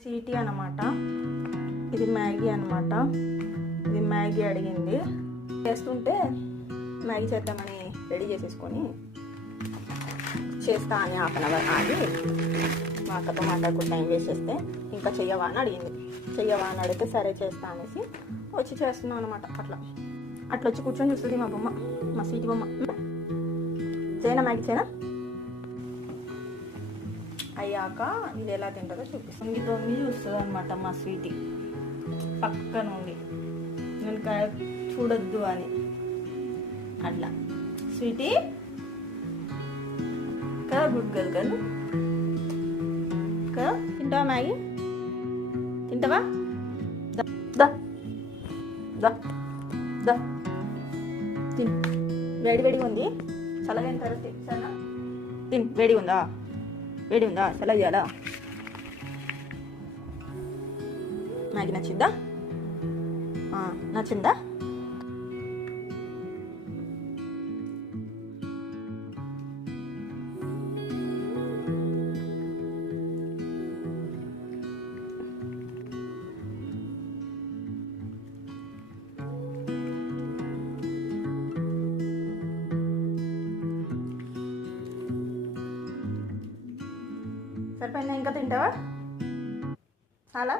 Sweety అన్నమాట. ఇది Maggi అన్నమాట. ఇది మ్యాగీ అడిగింది. చేస్తుంటే మ్యాగీ చేద్దామని రెడీ చేసేసుకొని చేస్తా అని హాఫ్ అన్ అవర్ ఆగి మా అక్కతో మాట్లాడుకుంటూ టైం వేస్ట్ చేస్తే ఇంకా చెయ్యవా అని అడిగింది. చెయ్యవా అని అడిగితే సరే చేస్తా అనేసి వచ్చి చేస్తున్నాం అనమాట. అట్లా వచ్చి కూర్చొని చూస్తుంది మా బొమ్మ, మా స్వీటీ బొమ్మ. చేయనా మ్యాగీ చేయనా? అయ్యాక ఇది ఎలా తింటుందో చూపిస్తుంది. తొంగి చూస్తుంది అనమాట మా స్వీటీ పక్క నుండి, నేను చూడొద్దు అని. అట్లా స్వీటీ కదా, గుడ్ గర్ల్ కదా. కదా తింటావా మ్యాగీ? తింటావా? దా దా దా తిన్. వేడిగా ఉంది, చల్లగైన తర్వాత సరేనా? తిన్. వేడి ఉందా? చల్ల చేయాలా? మ్యాగీ నచ్చిందా? నచ్చిందా? సరిపోయిందా? ఇంకా తింటావా? చాలా